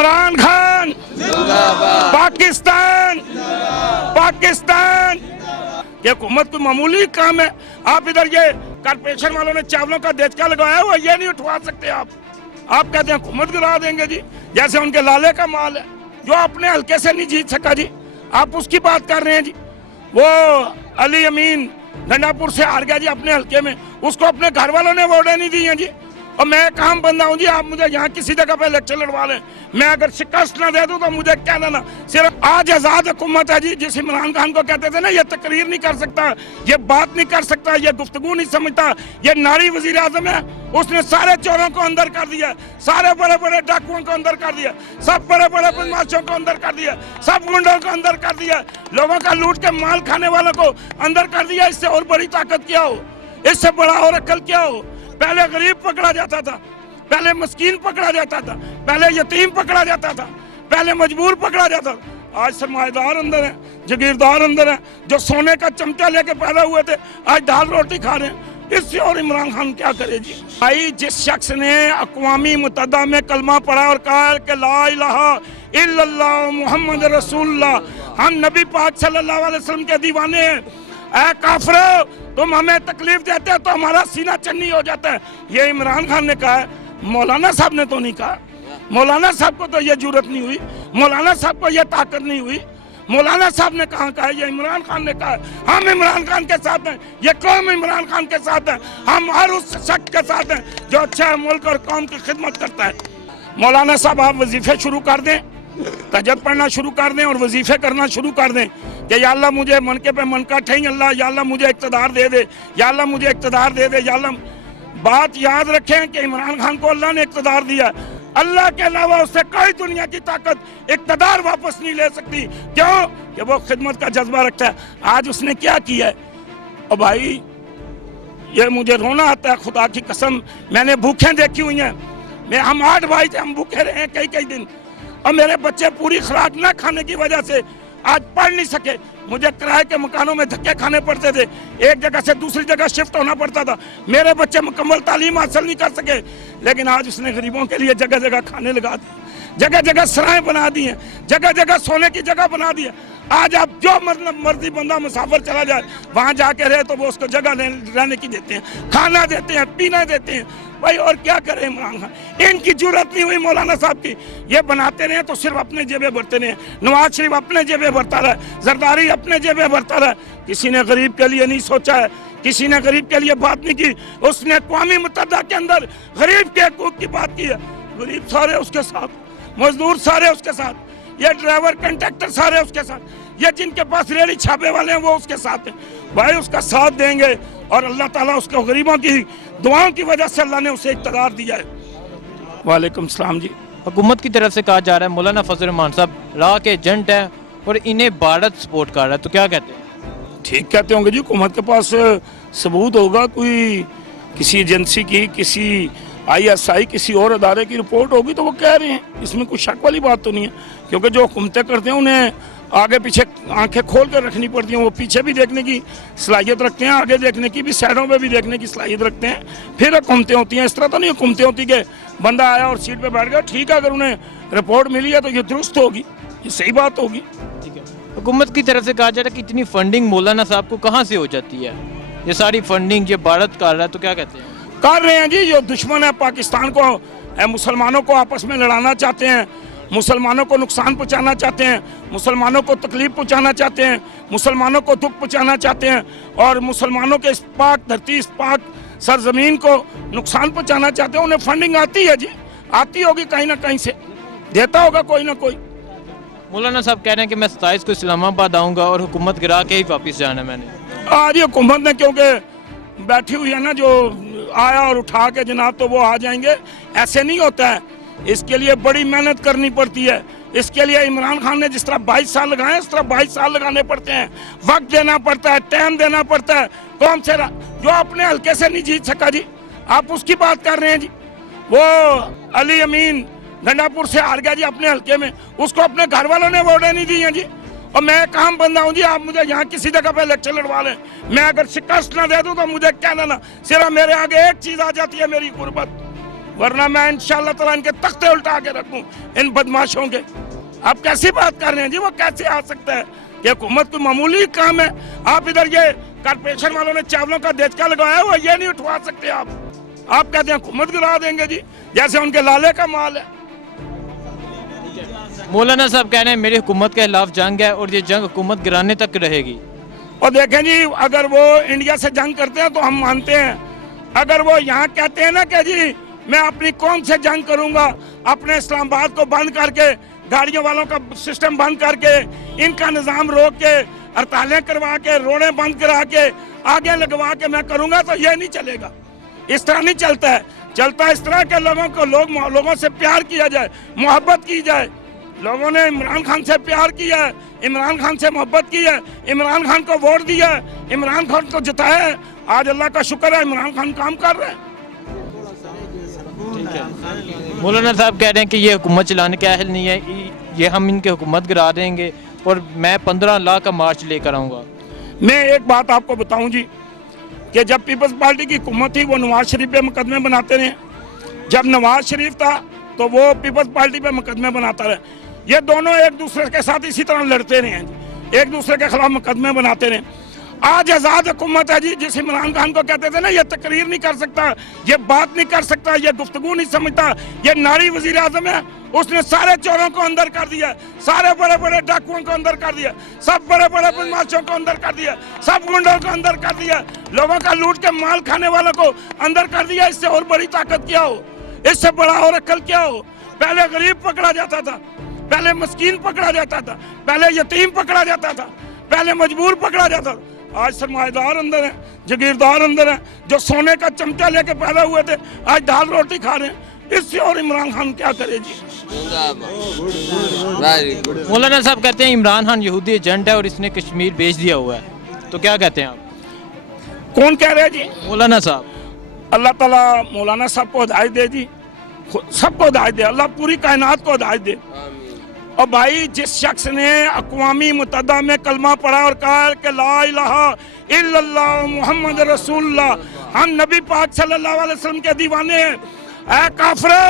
इमरान खान पाकिस्तान पाकिस्तान। ये हुकूमत कोई मामूली काम है। आप इधर ये कारपोरेशन वालों ने चावलों का देचका लगाया हुआ, ये नहीं उठवा सकते आप कहते हैं हुकूमत गिरा देंगे जी। जैसे उनके लाले का माल है जो अपने हल्के से नहीं जीत सका जी, आप उसकी बात कर रहे हैं जी। वो अली अमीन गंडापुर से हार गया जी अपने हल्के में, उसको अपने घर वालों ने वोटें नहीं दी हैं जी। और मैं काम बंदा हूँ जी, आप मुझे यहाँ किसी जगह पे इलेक्शन लड़वा लें, मैं अगर शिकस्त ना दे दूँ तो मुझे क्या देना। सिर्फ आज आज़ाद हुकूमत है जी। जिस इमरान खान को कहते थे ना ये तकरीर नहीं कर सकता, ये बात नहीं कर सकता, ये गुफ्तगू नहीं समझता, ये नारी वजीर आज़म है, उसने सारे चोरों को अंदर कर दिया, सारे बड़े बड़े डाकुओं को अंदर कर दिया, सब बड़े बड़े बदमाशों को अंदर कर दिया, सब गुंडों को अंदर कर दिया, लोगों का लूट के माल खाने वालों को अंदर कर दिया। इससे और बड़ी ताकत क्या हो, इससे बड़ा और अक्ल क्या हो। पहले गरीब पकड़ा जाता था, पहले मस्कीन पकड़ा जाता था, पहले यतीम पकड़ा जाता था, पहले मजबूर पकड़ा जाता था। आज सरमाएदार अंदर है, जागीरदार अंदर है, जो सोने का चमचा लेके पैदा हुए थे आज दाल रोटी खा रहे हैं। इससे और इमरान खान क्या करे जी। भाई जिस शख्स ने अक़वामी मुत्तहिदा में कलमा पढ़ा और कहा कि ला इलाहा इल्लल्लाह मुहम्मद रसूलुल्लाह, हम नबी पाक सल्लल्लाहु अलैहि वसल्लम के दीवाने हैं, ऐ काफिरो तुम हमें तकलीफ देते हो तो हमारा सीना चन्नी हो जाता है, ये इमरान खान ने कहा है। मौलाना साहब ने तो नहीं कहा, मौलाना साहब को तो ये जरूरत नहीं हुई, मौलाना साहब को ये ताकत नहीं हुई। मौलाना साहब ने कहा है, ये इमरान खान ने कहा है। हम इमरान खान के साथ हैं, ये कौम इमरान खान के साथ है, हम हर उस शख्स के साथ हैं जो अच्छा मुल्क और कौम की खिदमत करता है। मौलाना साहब आप वजीफे शुरू कर दें, तहज्जुद पढ़ना शुरू कर दें और वजीफे करना शुरू कर दें कि या अल्लाह मुझे मनके पे मनका ठेंग अल्लाह, या अल्लाह मुझे इक़्तिदार दे दे, या अल्लाह मुझे इक़्तिदार दे दे, या अल्लाह। बात याद रखें कि इमरान खान को अल्लाह ने इक़्तिदार दिया, अल्लाह के अलावा उससे कोई दुनिया की ताकत इक़्तिदार वापस नहीं ले सकती। क्यों कि वो खिदमत का जज्बा रखता है। आज उसने क्या किया है, और भाई ये मुझे रोना आता है, खुदा की कसम मैंने भूखें देखी हुई हैं। हम 8 भाई थे, हम भूखे रहे हैं कई दिन, और मेरे बच्चे पूरी खुराक ना खाने की वजह से आज पढ़ नहीं सके। मुझे किराए के मकानों में धक्के खाने पड़ते थे, एक जगह से दूसरी जगह शिफ्ट होना पड़ता था, मेरे बच्चे मुकम्मल तालीम हासिल नहीं कर सके। लेकिन आज उसने गरीबों के लिए जगह जगह खाने लगा दिए, जगह जगह सराय बना दी हैं, जगह जगह सोने की जगह बना दी है। आज आप जो मर्जी बंदा मुसाफिर चला जाए वहाँ जाके रहे तो वो उसको जगह रहने की देते हैं, खाना देते हैं, पीना देते हैं। भाई और क्या करे इमरान खान, इनकी जरूरत नहीं हुई मौलाना साहब की। ये बनाते रहे तो सिर्फ अपने जेबें भरते रहे, नवाज शरीफ अपने जेबें भरता रहा, जरदारी अपने जेबें भरता रहा। किसी ने गरीब के लिए नहीं सोचा है, किसी ने गरीब के लिए बात नहीं की। उसने अक़वामी मुत्तहिदा के अंदर गरीब के हकूक़ की बात की है। गरीब सारे उसके साथ, मजदूर सारे उसके साथ, ये ड्राइवर कंडक्टर सारे उसके साथ, ये जिनके पास रेहड़ी छापे वाले हैं वो उसके साथ हैं। भाई उसका साथ देंगे और अल्लाह ताला उसको गरीबों की दुआओं की वजह से अल्लाह ने उसे इक़्तिदार दिया है। वालेकुम सलाम जी। हुकूमत की तरफ से कहा जा रहा है मौलाना फजल रहमान साहब राह के एजेंट हैं और इन्हें भारत सपोर्ट कर रहा है, तो क्या कहते हैं? ठीक कहते होंगे जी, हुकूमत के पास सबूत होगा, कोई किसी एजेंसी की, किसी ISI किसी और अदारे की रिपोर्ट होगी तो वो कह रहे हैं, इसमें कोई शक वाली बात तो नहीं है। क्योंकि जो हुकूमतें करते हैं उन्हें आगे पीछे आंखें खोल कर रखनी पड़ती हैं, वो पीछे भी देखने की सलाहियत रखते हैं, आगे देखने की भी, साइडों पे भी देखने की सलाहियत रखते हैं, फिर हुकूमतें होती हैं। इस तरह तो नहीं हुकूमतें होती कि बंदा आया और सीट पे बैठ गया। ठीक है, अगर उन्हें रिपोर्ट मिली है तो ये दुरुस्त होगी, ये सही बात होगी। ठीक है, हुकूमत की तरफ से कहा जा रहा है कि इतनी फंडिंग मौलाना साहब को कहाँ से हो जाती है, ये सारी फंडिंग ये भारत कर रहा है, तो क्या कहते हैं? कर रहे हैं जी, जो दुश्मन है पाकिस्तान को, मुसलमानों को आपस में लड़ाना चाहते हैं, मुसलमानों को नुकसान पहुंचाना चाहते हैं, मुसलमानों को तकलीफ पहुंचाना चाहते हैं, मुसलमानों को दुख पहुंचाना चाहते हैं, और मुसलमानों के इस पाक धरती, इस पाक सरजमीन को नुकसान पहुंचाना चाहते हैं। उन्हें फंडिंग आती है जी, आती होगी कहीं ना कहीं से, देता होगा कोई ना कोई। मौलाना साहब कह रहे हैं कि मैं 27 को इस्लामाबाद आऊँगा और हुकूमत गिरा के ही वापस जाना है मैंने। आज ये हुकूमत ने क्योंकि बैठी हुई है ना, जो आया और उठा के जनाब तो वो आ जाएंगे, ऐसे नहीं होता है। इसके लिए बड़ी मेहनत करनी पड़ती है। इसके लिए इमरान खान ने जिस तरह 22 साल लगाए, इस तरह 22 साल लगाने पड़ते हैं, वक्त देना पड़ता है, टाइम देना पड़ता है। कौन से जो अपने हल्के से नहीं जीत सका जी, आप उसकी बात कर रहे हैं जी। वो अली अमीन गंडापुर से हार गया जी अपने हल्के में, उसको अपने घर वालों ने वोटें नहीं दी हैं जी। और मैं काम बंदा हूँ जी, आप मुझे यहाँ किसी जगह पे इलेक्शन लड़वा लें, मैं अगर शिकस्त ना दे दूँ तो मुझे क्या देना। सिर्फ मेरे आगे एक चीज़ आ जाती है, मेरी गुर्बत। वरना मैं इंशाल्लाह ताला इनके तख्ते उल्टा के रखूं इन बदमाशों के। आप कैसी बात कर रहे हैं जी, वो कैसे आ सकता है कि हुकूमत को मामूली काम है। आप इधर ये कारपोरेशन वालों ने चावलों का देचका लगाया हुआ, ये नहीं उठवा सकते आप कहते हैं हुकूमत गिरा देंगे जी, जैसे उनके लाले का माल है। मौलाना साहब कह रहे हैं मेरी हुकूमत के खिलाफ जंग है और ये जंग हुकूमत गिराने तक रहेगी। और देखें जी, अगर वो इंडिया से जंग करते हैं तो हम मानते हैं। अगर वो यहाँ कहते हैं ना कि जी मैं अपनी कौम से जंग करूंगा, अपने इस्लामाबाद को बंद करके, गाड़ियों वालों का सिस्टम बंद करके, इनका निज़ाम रोक के, हड़तालें करवा के, रोडें बंद करा के, आगे लगवा के मैं करूंगा, तो ये नहीं चलेगा। इस तरह नहीं चलता है। चलता है इस तरह के लोगों से प्यार किया जाए, मोहब्बत की जाए। लोगों ने इमरान खान से प्यार किया है, इमरान खान से मोहब्बत की है, इमरान खान को वोट दिया है, इमरान खान को जिताया है। आज अल्लाह का शुक्र है इमरान खान काम कर रहे हैं। मौलाना साहब कह रहे हैं कि ये हुकूमत चलाने के अहल नहीं है, ये हम इनके हुकूमत गिरा देंगे और मैं 15 लाख का मार्च लेकर आऊँगा। मैं एक बात आपको बताऊं जी कि जब पीपल्स पार्टी की हुकूमत थी वो नवाज शरीफ पे मुकदमे बनाते रहे। जब नवाज शरीफ था तो वो पीपल्स पार्टी पे मुकदमे बनाता रहे। ये दोनों एक दूसरे के साथ इसी तरह लड़ते रहे हैं, एक दूसरे के खिलाफ मुकदमे बनाते रहे। आज आज़ाद हुकूमत है जी। जिस इमरान खान को कहते थे ना ये तकरीर नहीं कर सकता, ये बात नहीं कर सकता, ये गुफ्तगू नहीं समझता, ये नारी वजीर आज़म है, उसने सारे चोरों को अंदर कर दिया, सारे बड़े बड़े डाकुओं को अंदर कर दिया, सब बड़े बड़े बदमाशों को अंदर कर दिया, सब गुंडों को अंदर कर दिया, लोगों का लूट के माल खाने वालों को अंदर कर दिया। इससे और बड़ी ताकत क्या हो, इससे बड़ा और अक्ल क्या हो। पहले गरीब पकड़ा जाता था, पहले मस्कीन पकड़ा जाता था, पहले यतीम पकड़ा जाता था, पहले मजबूर पकड़ा जाता था। आज सरमाएदार अंदर हैं, जागीरदार अंदर हैं, जो सोने का चमचा लेके पैदा हुए थे आज दाल रोटी खा रहे हैं। इससे और इमरान खान क्या करे जी। मौलाना साहब कहते हैं इमरान खान यहूदी एजेंट है और इसने कश्मीर बेच दिया हुआ है, तो क्या कहते हैं आप? कौन कह रहे हैं जी? मौलाना साहब। अल्लाह ताला मौलाना साहब को हिदायत दे जी, सबको हिदायत दे, अल्लाह पूरी कायनात को हिदायत दे। और भाई जिस शख्स ने अक़वामी मुत्तहदा में कलमा पढ़ा और कहा कि ला इलाहा इल्लल्लाह मुहम्मद रसूलुल्लाह, हम नबी पाक सल्लल्लाहु अलैहि वसल्लम के दीवाने हैं, ऐ काफिरो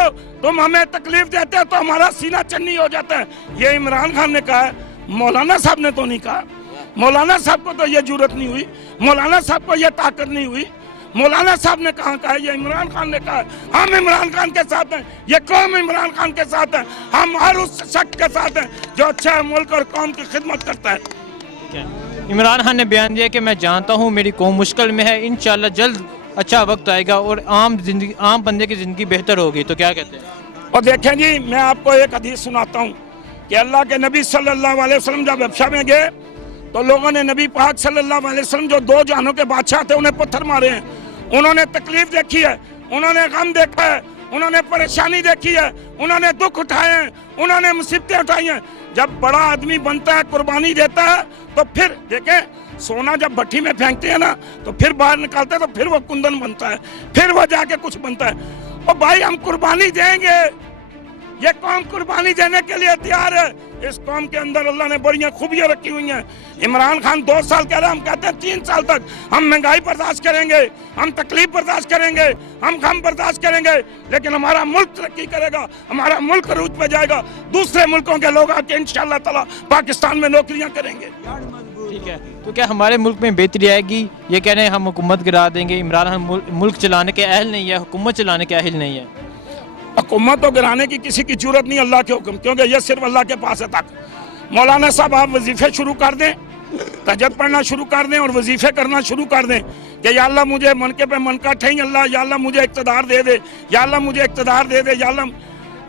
तुम हमें तकलीफ देते हो तो हमारा सीना चन्नी हो जाता है, ये इमरान खान ने कहा है। मौलाना साहब ने तो नहीं कहा। मौलाना साहब को तो ये जरूरत नहीं हुई, मौलाना साहब को ये ताकत नहीं हुई। मौलाना साहब ने कहा है, ये इमरान खान ने कहा है। हम इमरान खान के साथ हैं, ये कौम इमरान खान के साथ है, हम हर उस शख्स के साथ हैं जो अच्छा मुल्क और कौम की खिदमत करता है। इमरान खान ने बयान दिया कि मैं जानता हूँ मेरी कौम मुश्किल में है, इंशाल्लाह जल्द अच्छा वक्त आएगा और आम बंदे की ज़िंदगी बेहतर होगी, तो क्या कहते हैं? और देखें जी, मैं आपको एक हदीस सुनाता हूँ कि अल्लाह के नबी सल्लल्लाहु अलैहि वसल्लम जब हबशा में गए तो लोगों ने नबी पाक सल्लल्लाहु अलैहि वसल्लम जो 2 जहानों के बादशाह थे उन्हें पत्थर मारे हैं। उन्होंने तकलीफ देखी है, उन्होंने गम देखा है, उन्होंने परेशानी देखी है, उन्होंने दुख उठाए हैं, उन्होंने मुसीबतें उठाई हैं। जब बड़ा आदमी बनता है, कुर्बानी देता है, तो फिर देखें सोना जब भट्टी में फेंकते हैं ना तो फिर बाहर निकालते हैं तो फिर वो कुंदन बनता है, फिर वो जाके कुछ बनता है। और भाई हम कुर्बानी देंगे, ये कौम कुर्बानी देने के लिए तैयार है। इस कौम के अंदर अल्लाह ने बढ़िया खूबियां रखी हुई हैं। इमरान खान 2 साल कह रहे हैं, हम कहते हैं 3 साल तक हम महंगाई बर्दाश्त करेंगे, हम तकलीफ बर्दाश्त करेंगे, हम गम बर्दाश्त करेंगे, लेकिन हमारा मुल्क तरक्की करेगा, हमारा मुल्क अरूज पे जाएगा। दूसरे मुल्कों के लोग आके इंशाअल्लाह ताला पाकिस्तान में नौकरियां करेंगे। ठीक है, तो क्या हमारे मुल्क में बेहतरी आएगी? ये कह रहे हैं हम हुकूमत गिरा देंगे, इमरान खान मुल्क चलाने के अहल नहीं है, हुकूमत चलाने के अहल नहीं है। हुकूमत तो गिराने की किसी की जरूरत नहीं, अल्लाह के हुक्म, क्योंकि ये सिर्फ अल्लाह के पास है तक। मौलाना साहब आप वजीफे शुरू कर दें, तहज्जुद पढ़ना शुरू कर दें और वजीफे करना शुरू कर दें कि या अल्लाह मुझे मनके पे मनका ठही अल्लाह, या अल्लाह मुझे इक़्तिदार दे दे, या अल्लाह मुझे इक़्तिदार दे दे, या अल्लाह।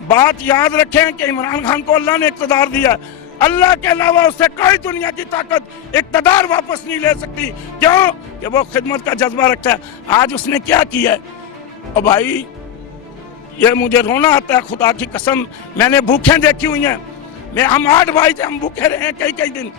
बात याद रखें कि इमरान खान को अल्लाह ने इक़्तिदार दिया, अल्लाह के अलावा उससे कोई दुनिया की ताकत इक़्तिदार वापस नहीं ले सकती। क्यों? कि वो खिदमत का जज्बा रखता है। आज उसने क्या किया है? और भाई ये मुझे रोना आता है, खुदा की कसम, मैंने भूखें देखी हुई हैं। हम 8 भाई थे, हम भूखे रहे हैं कई दिन,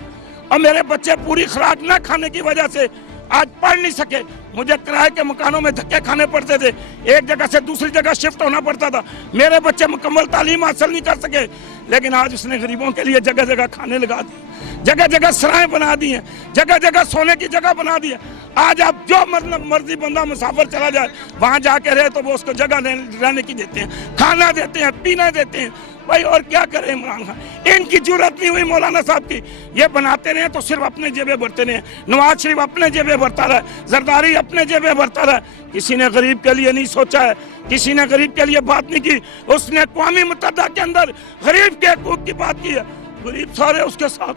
और मेरे बच्चे पूरी खुराक न खाने की वजह से आज पढ़ नहीं सके। मुझे किराए के मकानों में धक्के खाने पड़ते थे, एक जगह से दूसरी जगह शिफ्ट होना पड़ता था, मेरे बच्चे मुकम्मल तालीम हासिल नहीं कर सके। लेकिन आज उसने गरीबों के लिए जगह जगह खाने लगा दिए, जगह जगह सराहें बना दी हैं, जगह जगह सोने की जगह बना दी है। आज आप जो मतलब मर्जी बंदा मुसाफिर चला जाए वहां जाके रहे तो वो उसको जगह रहने की देते हैं, खाना देते हैं, पीना देते हैं। भाई और क्या करे इमरान खान, इनकी जरूरत नहीं हुई मौलाना साहब की। ये बनाते रहे तो सिर्फ अपने जेबें भरते रहे, नवाज शरीफ अपने जेबें भरता रहा, जरदारी अपने जेबें भरता रहा। किसी ने गरीब के लिए नहीं सोचा है, किसी ने गरीब के लिए बात नहीं की। उसने अक़वामी मुत्तहिदा के अंदर गरीब के हकूक़ की बात की है। गरीब सारे उसके साथ,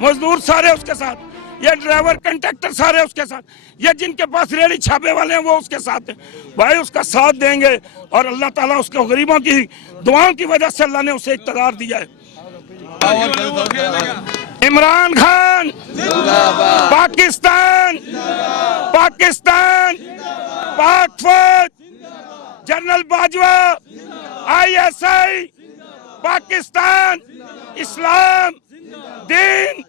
मजदूर सारे उसके साथ, ये ड्राइवर कंडक्टर सारे उसके साथ, ये जिनके पास रेडी छापे वाले हैं वो उसके साथ हैं। भाई उसका साथ देंगे और अल्लाह ताला उसको गरीबों की दुआओं की वजह से अल्लाह ने उसे इक़्तिदार दिया है। इमरान खान पाकिस्तान, पाकिस्तान, पाक फौज, जनरल बाजवा, ISI, पाकिस्तान, इस्लाम, दीन।